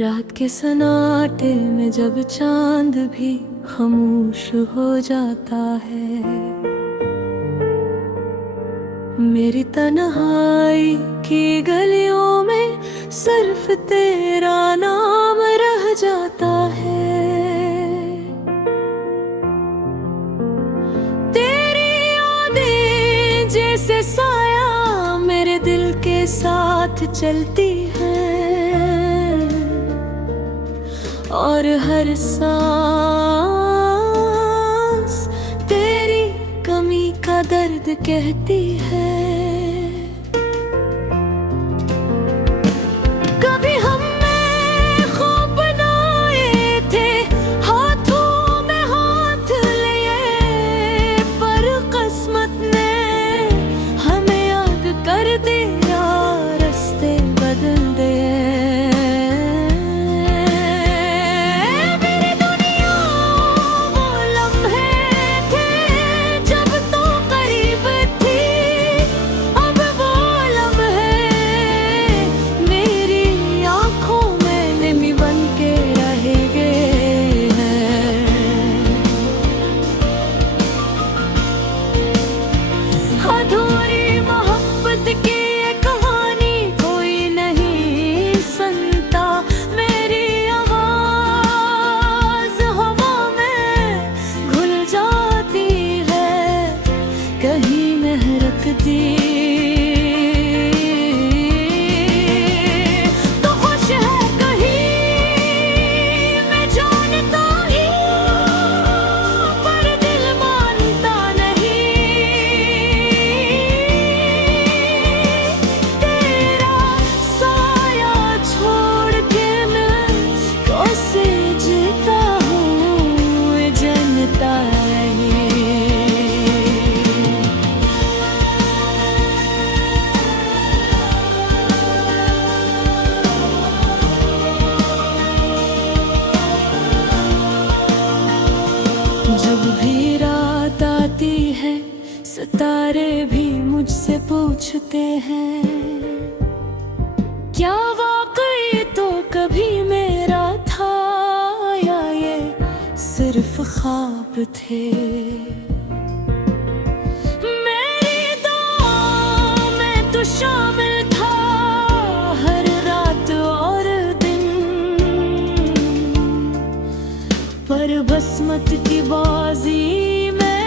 रात के सन्नाटे में जब चांद भी खामोश हो जाता है, मेरी तन्हाई की गलियों में सिर्फ तेरा नाम रह जाता है। तेरी यादें जैसे साया मेरे दिल के साथ चलती है, और हर सांस तेरी कमी का दर्द कहती है। कभी हमने ख्वाब बनाए थे, हाथों में हाथ लिए, पर किस्मत ने हमें याद कर दिया, रास्ते बदल दिए। तो खुश है कहीं मैं जानता ही, पर दिल मानता नहीं। तेरा साया छोड़ के मैं कैसे जीता हूँ जनता नहीं। जब भी रात आती है, सितारे भी मुझसे पूछते हैं, क्या वाकई तो कभी मेरा था, या ये सिर्फ ख्वाब थे। मेरी दुआओं में तो शामिल था हर रात और दिन, पर बसमत की बाजी में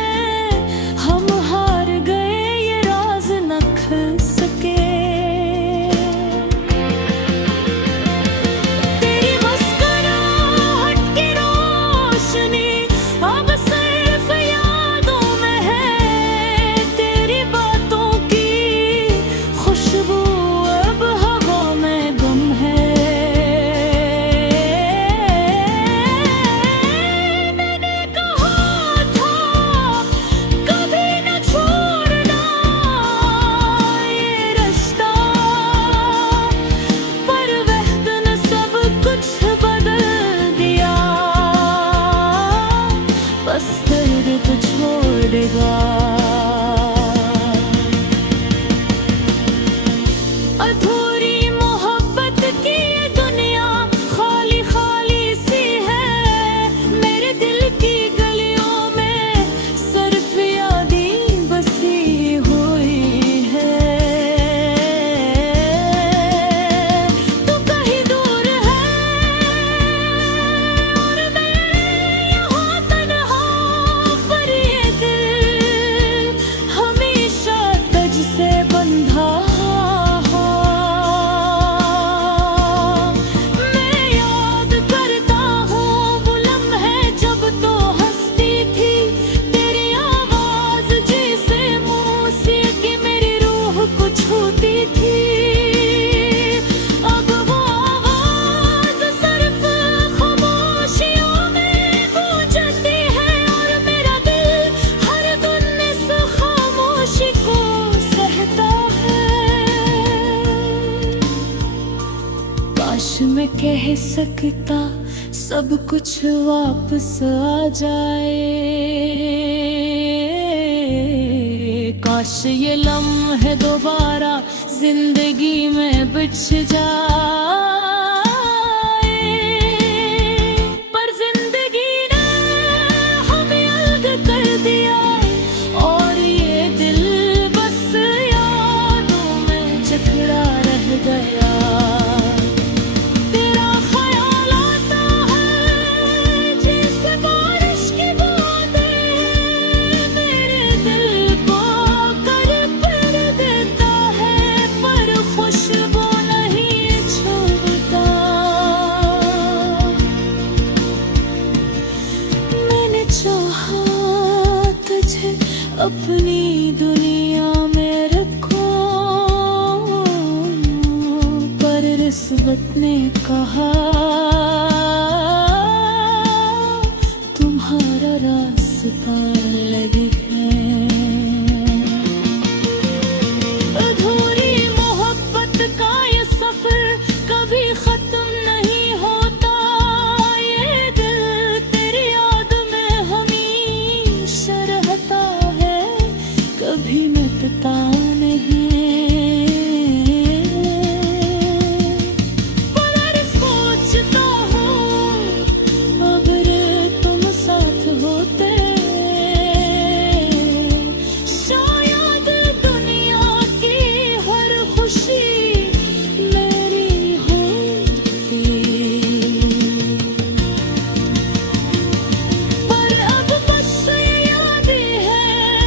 हम हार गए, ये राज न खुल सके। तेरी मुस्कुराहट की रोशनी अब सिर्फ यादों में है, तेरी बातों की खुशबू अब हवा में गुम है। अधूरी मोहब्बत की दुनिया खाली खाली सी है, मेरे दिल की गलियों में सिर्फ यादें बसी हुई है। तू कहीं दूर है और मैं यहाँ तन्हा, पर ये दिल हमेशा तुझसे बंधा। काश मैं कह सकता सब कुछ वापस आ जाए, काश ये लम्हे दोबारा जिंदगी में बिछ जाए। चाहा तुझे अपनी दुनिया में रखो, पर रिश्वत ने कहा तुम्हारा रास्ता अलग है। अधूरी मोहब्बत का ये सफर कभी खत्म नहीं होता, ये दिल तेरी याद में हमेशा रहता है, कभी मिटता नहीं। पर सोचता हूँ अगर तुम साथ होते, शायद दुनिया की हर खुशी मेरी होती। पर अब बस ये यादें हैं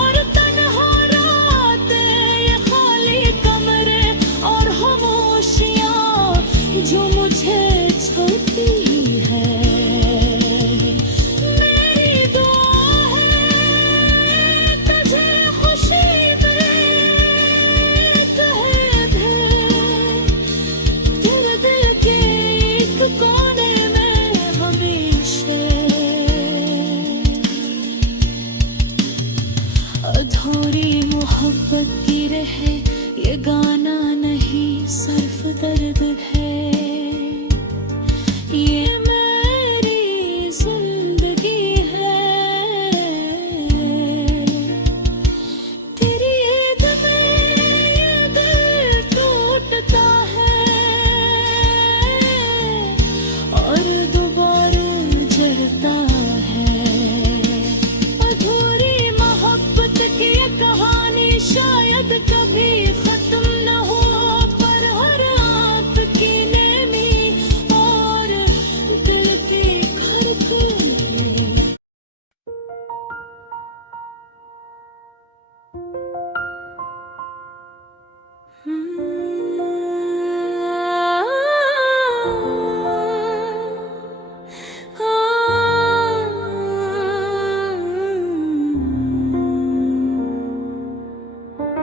और तन्हा रातें, ये खाली कमरे और खामोशियाँ जो मुझे छोड़ती है। मेरी दुआ है तुझे खुशी में कैद है, तेरे दिल के एक कोने में हमेशा। अधूरी मोहब्बत की रहे ये गाना नहीं, सिर्फ दर्द है। ये मेरी जिंदगी है, तेरी याद में ये दिल टूटता है और दोबारा जड़ता है। अधूरी मोहब्बत की ये कहानी शायद कभी खत्म न हो, पर हर आंख की नेमी और दिल की धड़कन।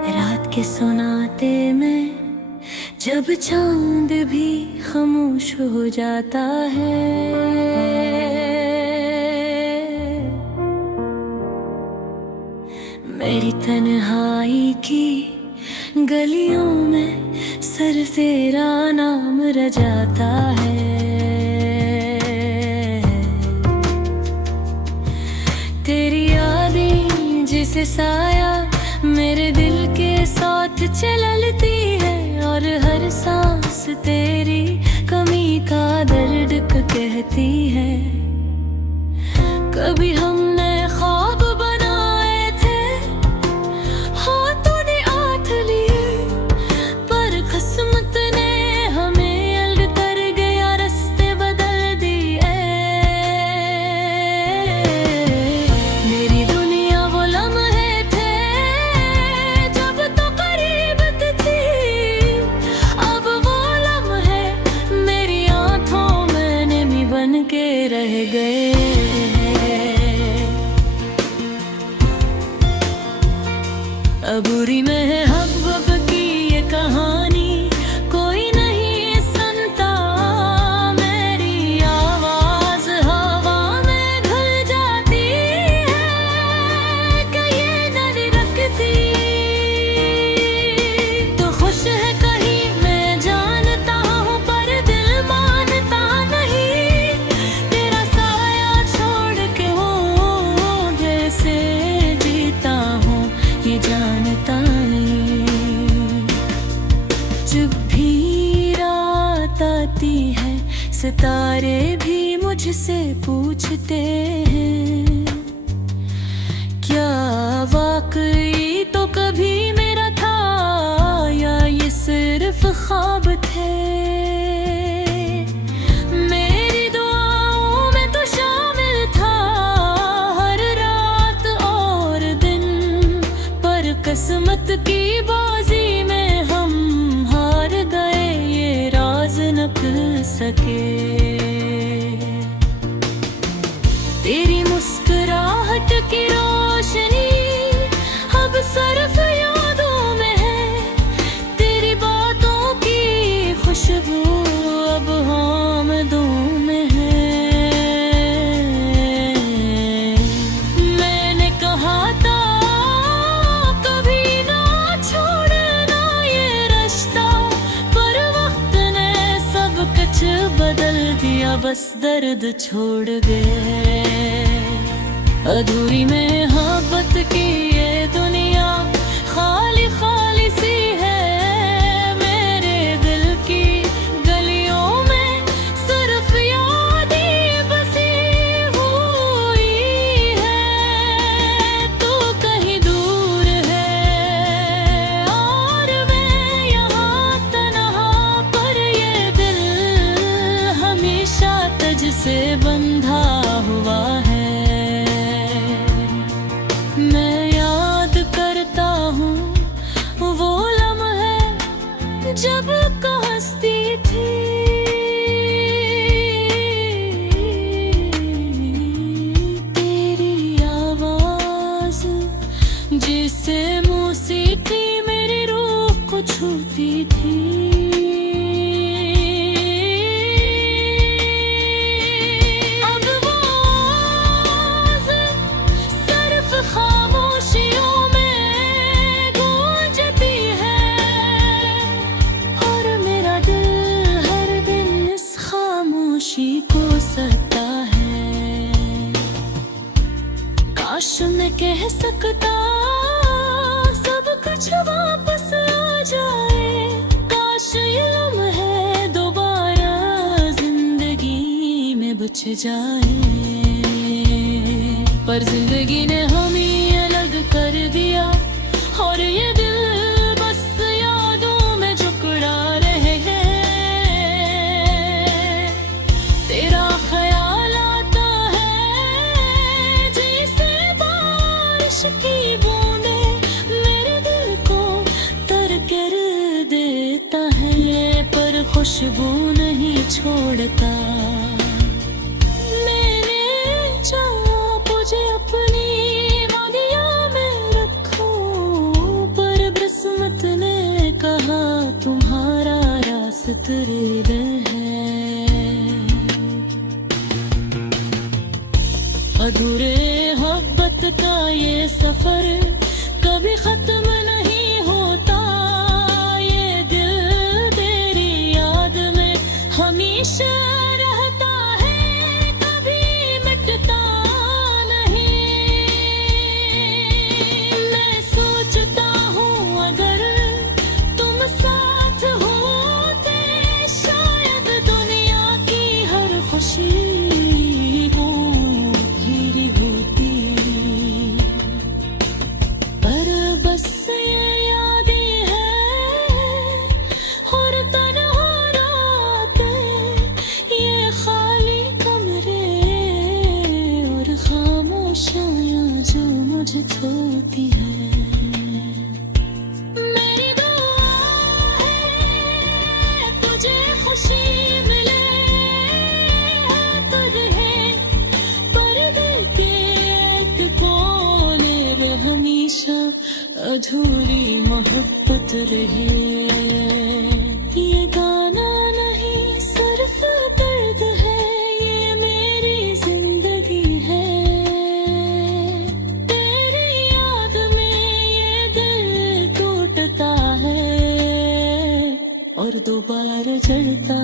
रात के सुनाते में जब चांद भी खामोश हो जाता है, मेरी तन्हाई की गलियों में सर तेरा नाम रजाता है। तेरी यादें जिसे साया मेरे दिल के साथ चलती है, और हर सांस तेरी कमी का दर्द कहती है। कभी हमने ख्वाब बनाए थे, हाथों ने हाथ लिए, पर किस्मत ने हमें अलग कर गया, रास्ते बदल दिए। मेरी दुनिया वो लम्हे थे जब तो करीब थी, अब वो लम्हे मेरी आंखों में नमी बन के रह गए। अबूरी में है हब की ये कहानी, कोई नहीं सुनता मेरी आवाज हवा में घुल जाती है, कि ये नहीं रखती। तो खुश है कहीं मैं जानता हूँ, पर दिल मानता नहीं, तेरा साया छोड़ के हूँ जैसे जीता हूँ ये जानता नहीं। जब भी रात आती है सितारे भी मुझसे पूछते हैं, क्या वाकई तो कभी मेरा था या ये सिर्फ ख्वाब थे। मेरी दुआओं में तो शामिल था हर रात और दिन, पर किस्मत की बाजी में हम हार गए, ये राज न खुल सके। तेरी मुस्कान मुस्कुराहट की रोशनी अब सिर्फ यादों में है, तेरी बातों की खुशबू अब आमदों में है। मैंने कहा था कभी ना छोड़ना ये रिश्ता, पर वक्त ने सब कुछ बदल दिया, बस दर्द छोड़ गए। अधूरी मोहब्बत की ये दुनिया खाली खाली सी है, मेरे दिल की गलियों में सिर्फ यादें बसी हुई है। तू कहीं दूर है और मैं यहाँ तन्हा, पर ये दिल हमेशा तुझसे बंधा हुआ है। मैं याद करता हूँ वो लम्हे जब हंसती थी, तेरी आवाज जिससे मौसीकी मेरी रूह को छूती थी। को सकता है काश मैं कह सकता सब कुछ वापस आ जाए, काश ये लम्हे दोबारा जिंदगी में बच जाए। पर जिंदगी ने हमें अलग कर दिया और ये दिल बस यादों में जकड़ा रहे हैं। तेरा ख्याल आता है जैसे बारिश की बूंदे, मेरे दिल को तर कर देता है, पर खुशबू नहीं छोड़ता। मैंने चाहा तुझे अपनी बगिया में रखो, पर किस्मत ने कहा तुम्हारा रास्ता रेत है। अधूरे मोहब्बत का ये सफर कभी खत्म नहीं होता, ये दिल तेरी याद में हमेशा रहता है, कभी मिटता नहीं। मैं सोचता हूँ अगर तुम साथ होते शायद दुनिया की हर खुशी होती है। मेरी दुआ है तुझे खुशी मिले, तुझे पर्दे के एक कोने में हमेशा अधूरी मोहब्बत रहे। ये गाना नहीं सिर्फ दर्द है, ये मेरी जिंदगी है। और दोबारा जड़ता